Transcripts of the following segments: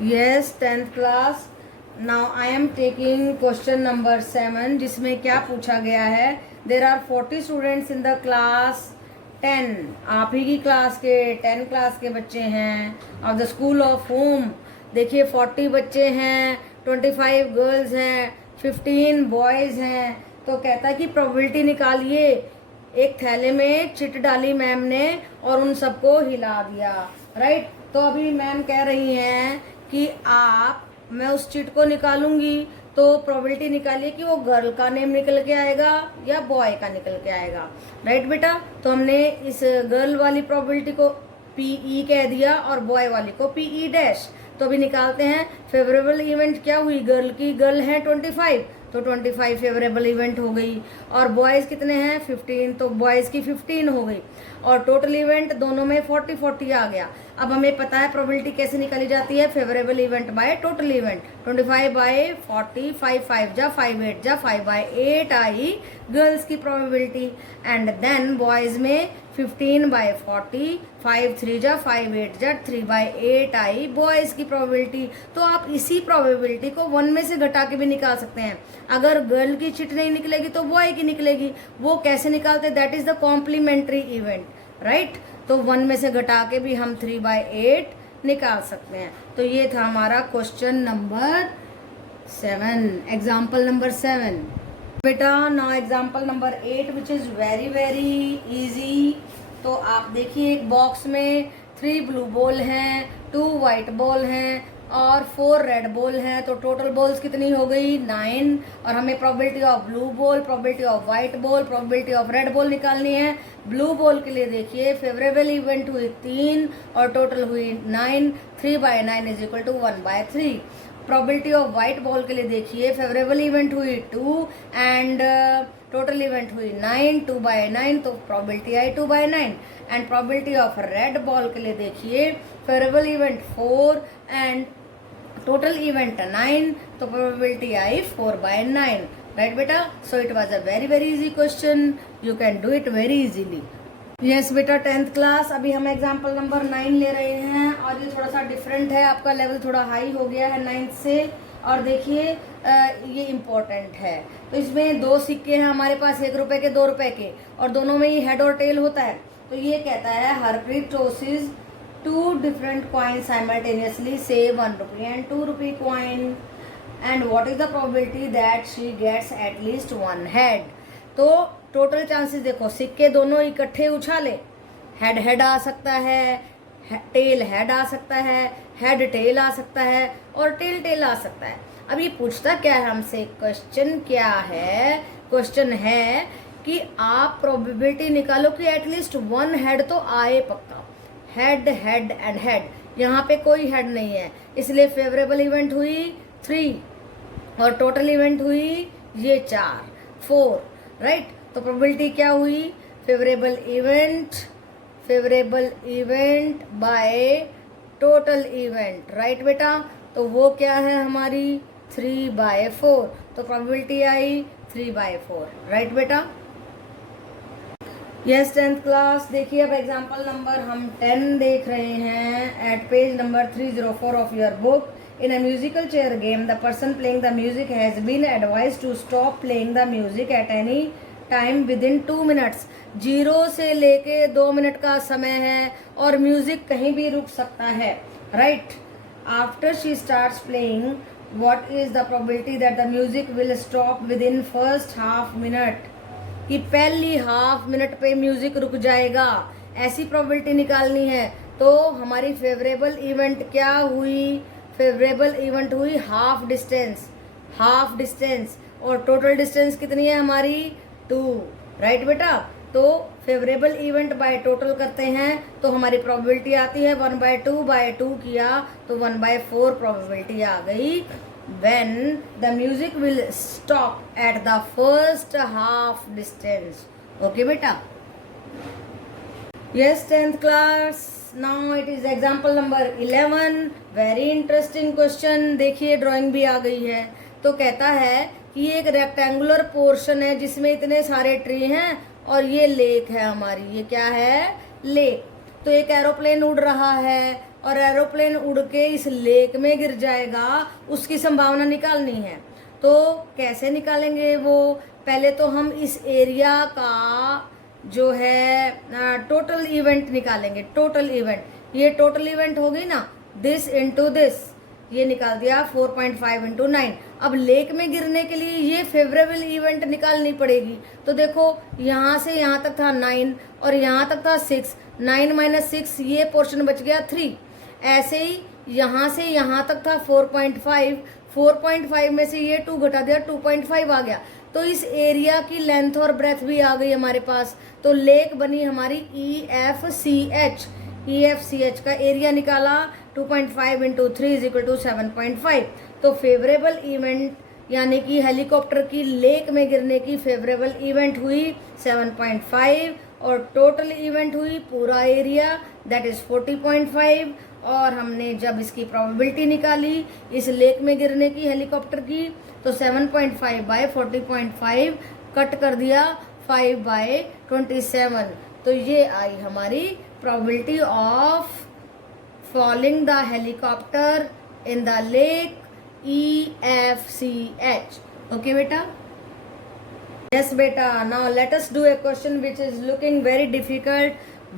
Yes, 10th class. Now I am taking question number 7 जिसमें क्या पूछा गया है. There are 40 students in the class 10. आप ही की क्लास के 10 क्लास के बच्चे हैं. of the school of whom. देखिए 40 बच्चे हैं, 25 गर्ल्स हैं, 15 बॉयज़ हैं. तो कहता है कि प्रोबेबिलिटी निकालिए. एक थैले में चिट डाली मैम ने और उन सबको हिला दिया. राइट. तो अभी मैम कह रही हैं कि मैं उस चिट को निकालूंगी तो प्रोबेबिलिटी निकालिए कि वो गर्ल का नेम निकल के आएगा या बॉय का निकल के आएगा. राइट बेटा. तो हमने इस गर्ल वाली प्रोबेबिलिटी को पीई कह दिया और बॉय वाली को पीई डैश. तो अभी निकालते हैं. फेवरेबल इवेंट क्या हुई, गर्ल की. गर्ल है 25 तो 25 फेवरेबल इवेंट हो गई. और बॉयज़ कितने हैं 15 तो बॉयज़ की 15 हो गई. और टोटल इवेंट दोनों में 40 आ गया. अब हमें पता है प्रोबेबिलिटी कैसे निकाली जाती है. Favourable event by total event. 25 by 40, 5 5 जा 5 8 जा 5 बाय 8 आई गर्ल्स की प्रोबेबिलिटी. एंड देन बॉयज़ में 15 बाय 40, 5 3 जा 5 8 जा 3 बाय 8 आई बॉयज़ की प्रोबेबिलिटी. तो आप इसी प्रोबेबिलिटी को 1 में से घटा के भी निकाल सकते हैं. अगर गर्ल की चिट नहीं निकलेगी तो बॉय की निकलेगी. वो कैसे निकालते, that is the complementary event. Right. तो 1 में से घटा के भी हम 3 बाय 8 निकाल सकते हैं. तो ये था हमारा क्वेश्चन नंबर 7, एग्जाम्पल नंबर 7. बेटा now example number 8 which is very very easy. तो आप देखिए एक बॉक्स में 3 ब्लू बॉल हैं, 2 वाइट बॉल हैं और 4 रेड बॉल हैं. तो टोटल बॉल्स कितनी हो गई 9. और हमें probability of blue ball, probability of white ball, probability of red ball निकालनी है. ब्लू बॉल के लिए देखिए फेवरेबल इवेंट हुई 3 और टोटल हुई 9. 3 by 9 is equal to 1 by 3. Probability of white ball के लिए देखिए फेवरेबल इवेंट हुई 2 एंड टोटल इवेंट हुई 9. 2 बाय 9 तो प्रोबेबिलिटी आई 2 by 9. And probability of red ball के लिए देखिए favourable event 4 and total event 9 तो प्रोबेबिलिटी आई 4 बाय 9. राइट बेटा. So it was a very very easy question. You can do it very easily. Yes बेटा 10th class. अभी हम example number 9 ले रहे हैं और ये थोड़ा सा डिफरेंट है. आपका लेवल थोड़ा हाई हो गया है 9th से. और देखिए ये इम्पोर्टेंट है. तो इसमें 2 सिक्के हैं हमारे पास, 1 रुपए के 2 रुपए के, और दोनों में ही हेड और टेल होता है. तो ये कहता है Harpreet tosses 2 different coins simultaneously, say 1 rupee and 2 rupee coin, and what is the probability that she gets at least 1 head. तो टोटल चांसेस देखो, सिक्के दोनों इकट्ठे उछाले, हेड हेड आ सकता है, टेल हेड आ सकता है, हेड टेल आ सकता है और टेल टेल आ सकता है. अब ये पूछता क्या है हमसे, क्वेश्चन क्या है, क्वेश्चन है कि आप प्रोबेबिलिटी निकालो कि एटलीस्ट 1 हेड तो आए पक्का. Head head and head. यहाँ पे कोई हेड नहीं है इसलिए फेवरेबल इवेंट हुई 3 और टोटल इवेंट हुई ये 4. राइट. तो प्रोबेबिलिटी क्या हुई, favourable event by total event. Right बेटा. तो वो क्या है हमारी 3 बाय 4. तो प्रोबेबिलिटी आई 3 बाय 4. राइट बेटा. Yes 10th class. देखिए अब एग्जाम्पल नंबर हम 10 देख रहे हैं at page number 304 of your book. In a musical chair game, the person playing the music has been advised to stop playing the music at any time within 2 minutes. 0 से लेके 2 minute का समय है और म्यूजिक कहीं भी रुक सकता है. Right. After she starts playing, what is the probability that the music will stop within first half minute? कि पहली हाफ मिनट पे म्यूजिक रुक जाएगा, ऐसी प्रोबेबिलिटी निकालनी है. तो हमारी फेवरेबल इवेंट क्या हुई, फेवरेबल इवेंट हुई हाफ डिस्टेंस और टोटल डिस्टेंस कितनी है हमारी 2. राइट बेटा. तो फेवरेबल इवेंट बाय टोटल करते हैं तो हमारी प्रोबेबिलिटी आती है 1 बाय 2 बाय 2 किया तो 1 बाय 4 प्रोबेबिलिटी आ गई. When the music will stop at the first half distance. Okay बेटा. Yes 10th class. Now it is example number 11. Very interesting question. देखिए ड्राइंग भी आ गई है. तो कहता है कि ये एक रेक्टेंगुलर पोर्शन है जिसमें इतने सारे ट्री हैं और ये लेक है हमारी. ये क्या है, लेक. तो एक एरोप्लेन उड़ रहा है और एरोप्लेन उड़ के इस लेक में गिर जाएगा, उसकी संभावना निकालनी है। तो कैसे निकालेंगे वो? पहले तो हम इस एरिया का जो है टोटल इवेंट निकालेंगे। टोटल इवेंट, ये टोटल इवेंट होगी ना, दिस इंटू दिस, ये निकाल दिया 4.5 इंटू 9। अब लेक में गिरने के लिए ये फेवरेबल इवेंट निकालनी पड़ेगी। तो देखो यहाँ से यहाँ तक था 9 और यहाँ तक था 6, 9 माइनस 6, ये पोर्शन बच गया 3। ऐसे ही यहाँ से यहाँ तक था 4.5, 4.5 में से ये 2 घटा दिया, 2.5 आ गया। तो इस एरिया की लेंथ और ब्रेथ भी आ गई हमारे पास। तो लेक बनी हमारी EFCH। EFCH का एरिया निकाला 2.5 इंटू 3 इज इक्वल टू 7.5। तो फेवरेबल इवेंट यानी कि हेलीकॉप्टर की लेक में गिरने की फेवरेबल इवेंट हुई 7.5 और टोटल इवेंट हुई पूरा एरिया दैट इज 40.5। और हमने जब इसकी प्रोबेबिलिटी निकाली इस लेक में गिरने की हेलीकॉप्टर की, तो 7.5 बाय 40.5 कट कर दिया 5 बाय 27। तो ये आई हमारी probability of falling the helicopter in the lake EFCH। Okay बेटा? Yes beta, now let us do a question which is looking very difficult,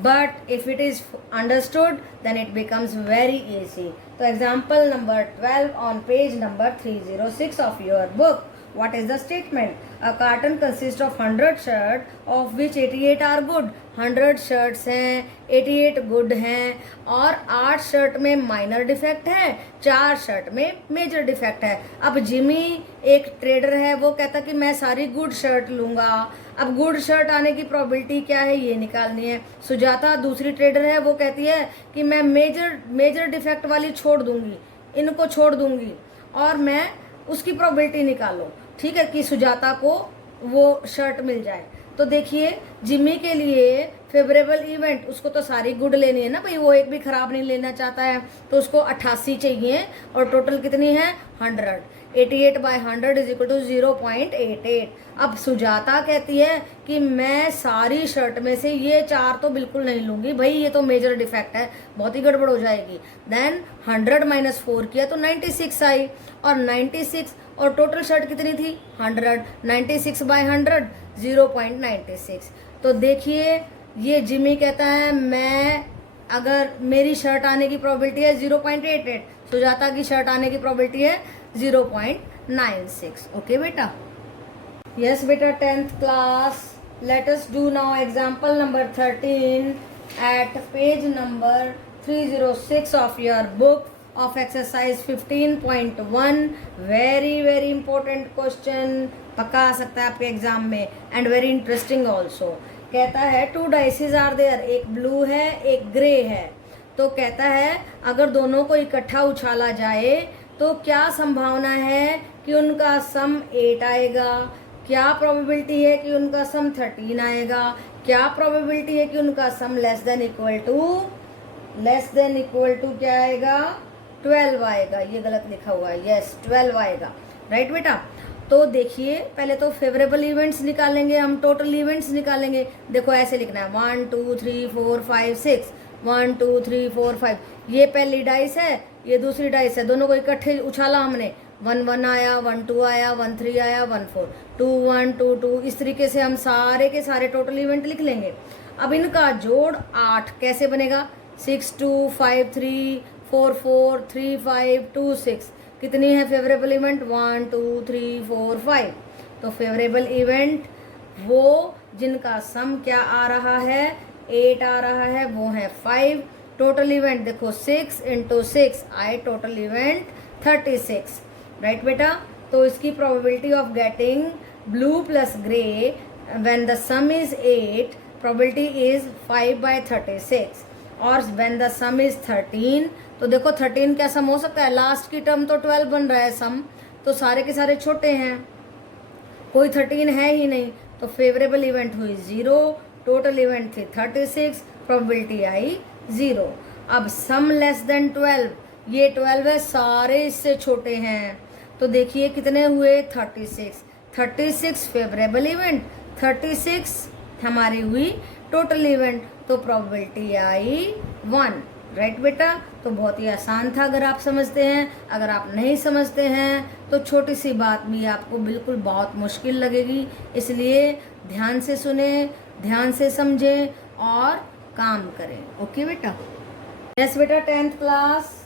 but if it is understood then it becomes very easy. So example number 12 on page number 306 of your book. What is the statement? A carton consists of 100 shirts of which 88 are good. 100 shirts हैं, 88 good हैं और 8 shirt में minor defect है, 4 shirt में major defect है। अब Jimmy एक trader है, वो कहता कि मैं सारी गुड शर्ट लूंगा। अब गुड शर्ट आने की प्रोबेबिलिटी क्या है ये निकालनी है। सुजाता दूसरी ट्रेडर है, वो कहती है कि मैं मेजर डिफेक्ट वाली छोड़ दूंगी, इनको छोड़ दूंगी और मैं उसकी प्रोबेबिलिटी निकालो। ठीक है कि सुजाता को वो शर्ट मिल जाए। तो देखिए जिमी के लिए फेवरेबल इवेंट, उसको तो सारी गुड लेनी है ना भाई, वो एक भी खराब नहीं लेना चाहता है। तो उसको 88 चाहिए और टोटल कितनी है 100। 88 बाय 100 इज इक्वल टू 0.88। अब सुजाता कहती है कि मैं सारी शर्ट में से ये 4 तो बिल्कुल नहीं लूंगी भाई, ये तो मेजर डिफेक्ट है, बहुत ही गड़बड़ हो जाएगी। देन 100 माइनस 4 किया तो 96 आई और 96 और टोटल शर्ट कितनी थी 100। 96 बाय 100 0.96। तो देखिए ये जिमी कहता है मैं अगर मेरी शर्ट आने की प्रोबेबिलिटी है 0.88, सुजाता की शर्ट आने की प्रोबेबिलिटी है 0.96। ओके बेटा? यस बेटा 10th class, let us do now example number 13 at page number 306 of your book of exercise 15.1। very important question, पक्का आ सकता है आपके एग्जाम में एंड वेरी इंटरेस्टिंग ऑल्सो। कहता है 2 डाइसेस आर देयर, एक ब्लू है एक ग्रे है। तो कहता है अगर दोनों को इकट्ठा उछाला जाए तो क्या संभावना है कि उनका सम 8 आएगा, क्या प्रोबेबिलिटी है कि उनका सम 13 आएगा, क्या प्रोबेबिलिटी है कि उनका sum less than equal to क्या आएगा 12 आएगा। ये गलत लिखा हुआ है, यस 12 आएगा, राइट बेटा? तो देखिए पहले तो फेवरेबल इवेंट्स निकालेंगे हम, टोटल इवेंट्स निकालेंगे। देखो ऐसे लिखना है 1 2 3 4 5 6, 1 2 3 4 5। ये पहली डाइस है, ये दूसरी डाइस है, दोनों को इकट्ठे उछाला हमने, 1 1 आया, 1 2 आया, 1 3 आया, 1 4, 2 1 2 2। इस तरीके से हम सारे के सारे टोटल इवेंट लिख लेंगे। अब इनका जोड़ 8 कैसे बनेगा, 6 2 5 3 4 4 3 5 2 6। कितनी है फेवरेबल इवेंट 1 2 3 4 5। तो फेवरेबल इवेंट वो जिनका सम क्या आ रहा है 8 आ रहा है, वो है 5। टोटल इवेंट देखो 6 इंटू 6 आए टोटल इवेंट 36, राइट बेटा? तो इसकी probability of getting blue plus grey when the sum is 8, probability is 5 by 36। और व्हेन द सम इज 13, तो देखो 13 क्या सम हो सकता है, लास्ट की टर्म तो 12 बन रहा है सम, तो सारे के सारे छोटे हैं, कोई 13 है ही नहीं। तो फेवरेबल इवेंट हुई 0, टोटल इवेंट थी 36, प्रोबेबिलिटी आई 0। अब सम लेस देन 12, ये 12 है, सारे इससे छोटे हैं। तो देखिए कितने हुए 36 फेवरेबल इवेंट, 36 हमारी हुई टोटल इवेंट। तो प्रोबेबिलिटी आई 1। राइट बेटा। तो बहुत ही आसान था अगर आप समझते हैं। अगर आप नहीं समझते हैं तो छोटी सी बात भी आपको बिल्कुल बहुत मुश्किल लगेगी, इसलिए ध्यान से सुने, ध्यान से समझें और काम करें। ओके बेटा। यस बेटा, 10th class,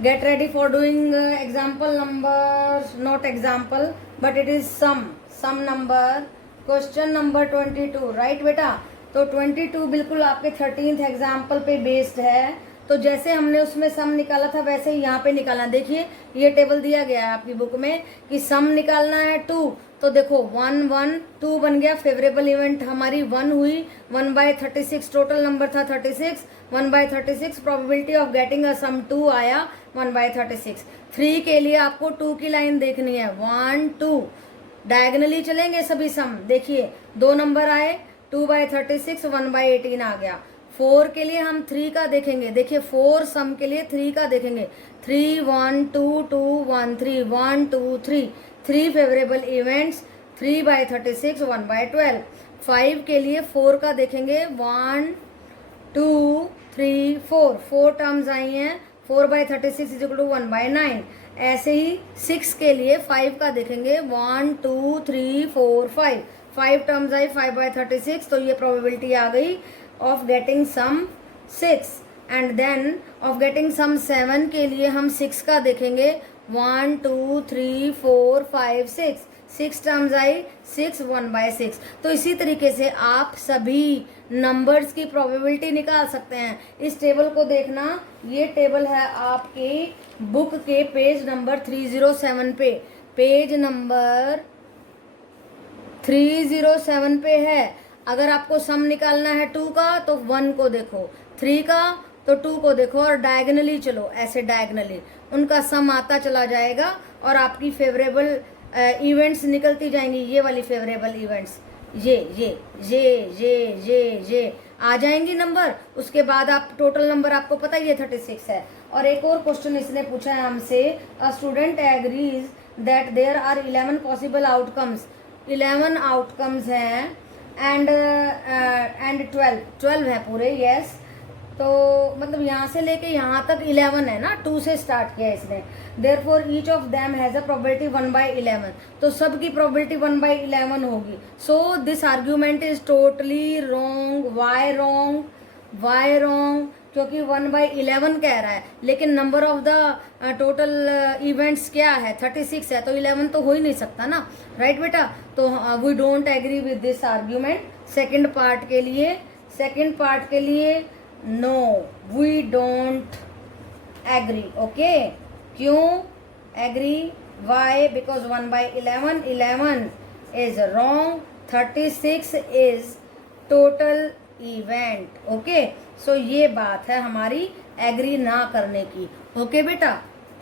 get ready for doing example number, not example but it is sum number, question number 22, right बेटा। तो 22 बिल्कुल आपके 13th एग्जाम्पल पे बेस्ड है। तो जैसे हमने उसमें सम निकाला था वैसे ही यहाँ पे निकालना। देखिए ये टेबल दिया गया है आपकी बुक में कि सम निकालना है 2, तो देखो 1 1 2 बन गया। फेवरेबल इवेंट हमारी 1 हुई, 1/36 टोटल नंबर था 36, 1/36 प्रोबेबिलिटी ऑफ गेटिंग अ सम 2 आया 1/36। 3 के लिए आपको 2 की लाइन देखनी है, 1 2 डायगनली चलेंगे सभी सम। देखिए 2 नंबर आए, 2/36 1/18 आ गया। 4 के लिए हम 3 का देखेंगे। देखिए 4 सम के लिए 3 का देखेंगे, 3 1 2 2 1 3 1 2 3 3 फेवरेबल इवेंट्स, 3/36 1/12। 5 के लिए 4 का देखेंगे, 1 2 3 4 टर्म्स आई हैं, 4/36 = 1/9। ऐसे ही 6 के लिए 5 का देखेंगे, 1 2 3 4 5 टर्म्स आई 5/36। तो ये प्रोबेबिलिटी आ गई of getting sum 6। And then of getting sum 7 के लिए हम 6 का देखेंगे, 1 2 3 4 5 6 टर्म्स आई 6 1/6। तो इसी तरीके से आप सभी नंबर्स की प्रोबेबिलिटी निकाल सकते हैं। इस टेबल को देखना, ये टेबल है आपके बुक के पेज नंबर 307 पे, पेज नंबर 307 पे है। अगर आपको सम निकालना है 2 का तो 1 को देखो, 3 का तो 2 को देखो और डायगनली चलो, ऐसे डायगनली उनका सम आता चला जाएगा और आपकी फेवरेबल इवेंट्स निकलती जाएंगी। ये वाली फेवरेबल इवेंट्स ये आ जाएंगी नंबर। उसके बाद आप टोटल नंबर आपको पता ही है 36 है। और एक और क्वेश्चन इसने पूछा है हमसे, a student agrees that there are 11 possible outcomes, 11 outcomes हैं एंड 12 है पूरे। यस, तो मतलब यहाँ से लेके यहाँ तक 11 है ना, 2 से स्टार्ट किया इसने। Therefore each of them has a probability 1/11, तो सब की प्रोबेबिलिटी 1/11 होगी। So this argument is totally wrong. Why wrong? क्योंकि 1/11 कह रहा है, लेकिन number of the total events क्या है, 36 है, तो 11 तो हो ही नहीं सकता ना, राइट बेटा। तो we don't agree with this argument. Second part के लिए no, we don't agree. Okay, क्यों agree? Why? Because 1/11 is wrong, 36 is total event. Okay, so ये बात है हमारी एग्री ना करने की। ओके बेटा,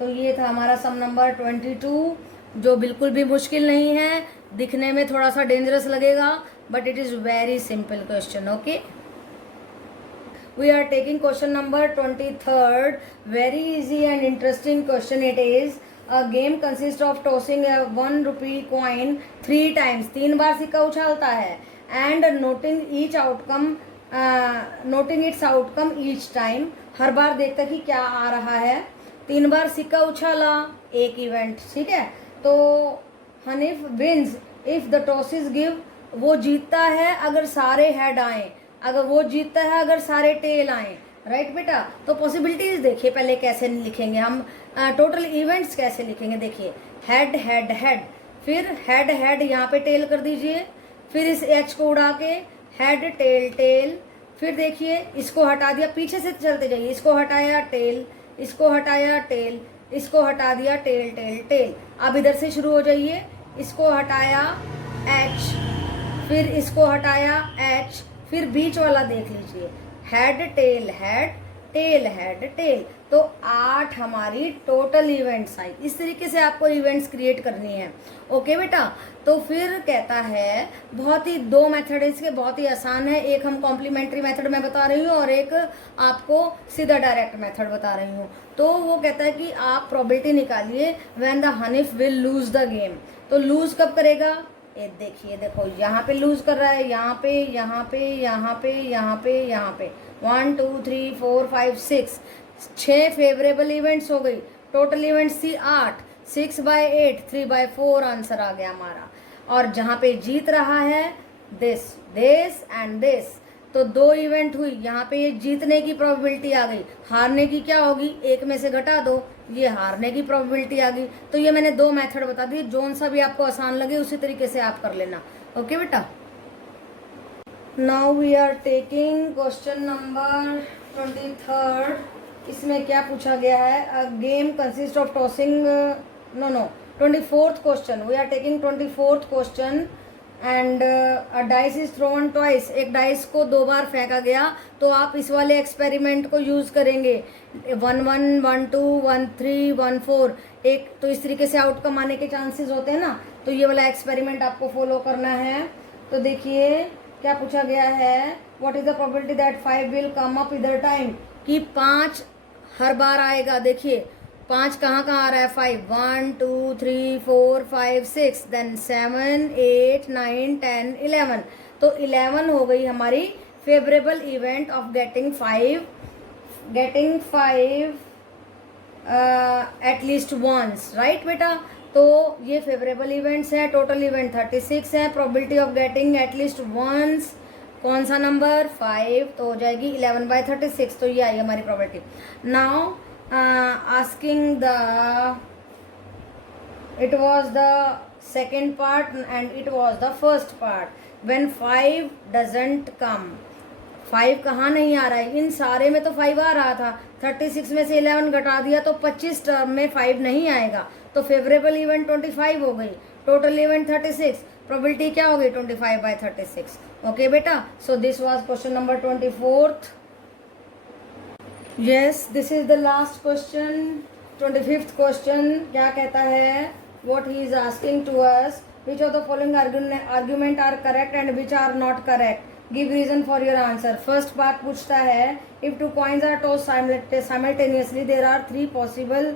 तो ये था हमारा सम नंबर 22, जो बिल्कुल भी मुश्किल नहीं है। दिखने में थोड़ा सा डेंजरस लगेगा but it is very simple question. Okay, we are taking question number 23rd, very easy and interesting question it is। a game consists of tossing a 1 rupee coin 3 times, 3 बार सिक्का उछालता है, and noting its outcome each time, हर बार देखता कि क्या आ रहा है। 3 बार सिक्का उछाला, एक event, ठीक है। तो Hanif wins if the tosses give, वो जीतता है अगर सारे हेड आए, अगर वो जीतता है अगर सारे टेल आए, राइट बेटा। तो पॉसिबिलिटीज देखिए पहले कैसे लिखेंगे हम, टोटल इवेंट्स कैसे लिखेंगे। देखिए हेड हेड हेड, फिर हेड हेड यहाँ पे टेल कर दीजिए, फिर इस एच को उड़ा के हेड टेल टेल, फिर देखिए इसको हटा दिया, पीछे से चलते जाइए, इसको हटाया टेल, इसको हटाया टेल, इसको हटा दिया टेल टेल टेल। अब इधर से शुरू हो जाइए, इसको हटाया एच, फिर इसको हटाया एच, फिर बीच वाला देख लीजिए, head tail head tail head tail. तो 8 हमारी टोटल इवेंट्स आई। इस तरीके से आपको इवेंट्स क्रिएट करनी है। ओके बेटा, तो फिर कहता है बहुत ही 2 मेथड है इसके, बहुत ही आसान है। एक हम कॉम्प्लीमेंट्री मेथड में बता रही हूँ और एक आपको सीधा डायरेक्ट मेथड बता रही हूँ। तो वो कहता है कि आप प्रोबेबिलिटी निकालिए when the Hanif will lose the game. तो लूज कब करेगा? ये देखिए, देखो यहाँ पे लूज कर रहा है, यहाँ पे, यहाँ पे, यहाँ पे, यहाँ पे, यहाँ पे 1 2 3 4 5 6 6 फेवरेबल इवेंट्स हो गई। टोटल इवेंट्स थी 8, 6/8, 3/4 आंसर आ गया हमारा। और जहाँ पे जीत रहा है दिस दिस एंड दिस, तो 2 इवेंट हुई, यहाँ पे ये जीतने की प्रोबेबिलिटी आ गई, हारने की क्या होगी, एक में से घटा दो, ये हारने की प्रोबेबिलिटी आ गई। तो ये मैंने 2 मेथड बता दिए, जोन सा भी आपको आसान लगे उसी तरीके से आप कर लेना। ओके बेटा, now we are taking question number 23rd। इसमें क्या पूछा गया है, a game consist of tossing, no 24th question, we are taking 24th question and a dice is thrown twice. एक डाइस को 2 बार फेंका गया, तो आप इस वाले एक्सपेरिमेंट को यूज करेंगे, 1 1 1 2 1 3 1 4, एक तो इस तरीके से आउटकम आने के चांसेस होते हैं ना, तो ये वाला एक्सपेरिमेंट आपको फॉलो करना है। तो देखिए क्या पूछा गया है, what is the probability that 5 will come up इधर टाइम, कि 5 हर बार आएगा। देखिए 5 कहाँ आ रहा है, 5 1 2 3 4 5 6, देन 7 8 9 10 11, तो 11 हो गई हमारी favourable event of getting 5 at least once, right बेटा। तो ये फेवरेबल इवेंट्स हैं, टोटल इवेंट 36 हैं, probability of getting at least once कौन सा नंबर, 5, तो हो जाएगी 11/36, तो ये आई हमारी probability. Now asking it was the second part and it was the first part, when 5 doesn't come, 5 कहाँ नहीं आ रहा है, इन सारे में तो 5 आ रहा था, 36 में से 11 घटा दिया तो 25 टर्म में 5 नहीं आएगा, तो फेवरेबल इवेंट 25 हो गई, टोटल इवेंट 36, प्रोबेबिलिटी क्या हो गई 25/36। ओके बेटा, so this was question number 24th। Yes, this is the last question, 25th question। क्या कहता है, what he is asking to us, which of the following argument are correct and which are not correct, give reason for your answer। first part पूछता है, if 2 coins are tossed simultaneously there are 3 possible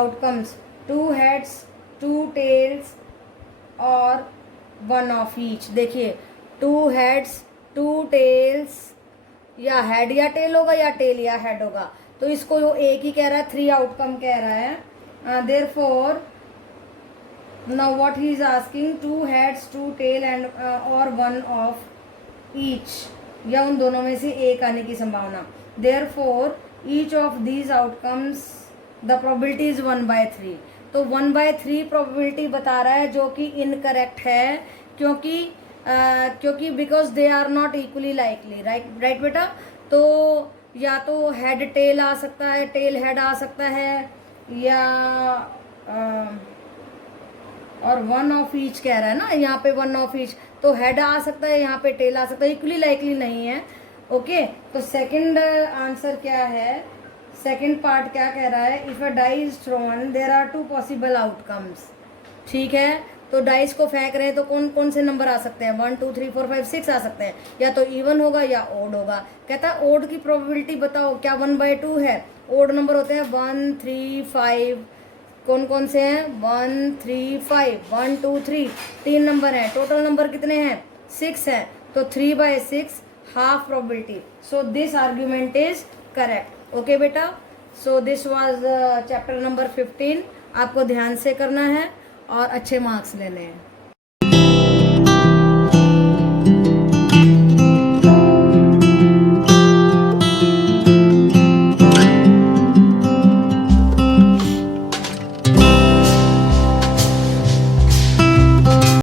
outcomes, 2 heads 2 tails और 1 of each। देखिए 2 heads 2 tails, या head या tell होगा या tell या head होगा, तो इसको वो एक ही कह रहा है, 3 आउटकम कह रहा है। Therefore now what he is asking, 2 heads 2 tail and और 1 ऑफ ईच, या उन दोनों में से एक आने की संभावना। Therefore each of these outcomes the probability is 1/3, तो 1/3 प्रोबेबिलिटी बता रहा है, जो कि इनकरेक्ट है, क्योंकि because they are not equally likely, right बेटा। तो या तो हेड टेल आ सकता है, टेल हेड आ सकता है, या और 1 ऑफ ईच कह रहा है ना, यहाँ पे 1 ऑफ ईच, तो हेड आ सकता है, यहाँ पे टेल आ सकता है, इक्वली लाइकली नहीं है। ओके, तो सेकंड आंसर क्या है, सेकंड पार्ट क्या कह रहा है, if a die is thrown there are 2 possible outcomes. ठीक है, तो डाइस को फेंक रहे हैं तो कौन कौन से नंबर आ सकते हैं, 1 2 3 4 5 6 आ सकते हैं, या तो इवन होगा या ओड होगा। कहता है ओड की प्रोबेबिलिटी बताओ, क्या 1/2 है, ओड नंबर होते हैं 1 3 5, कौन कौन से हैं, 1 3 5 1 2 3, 3 नंबर हैं, टोटल नंबर कितने हैं, 6 हैं, तो 3/6 half probability, so this argument is correct. Okay बेटा, so this was chapter number 15, आपको ध्यान से करना है और अच्छे मार्क्स लेने हैं।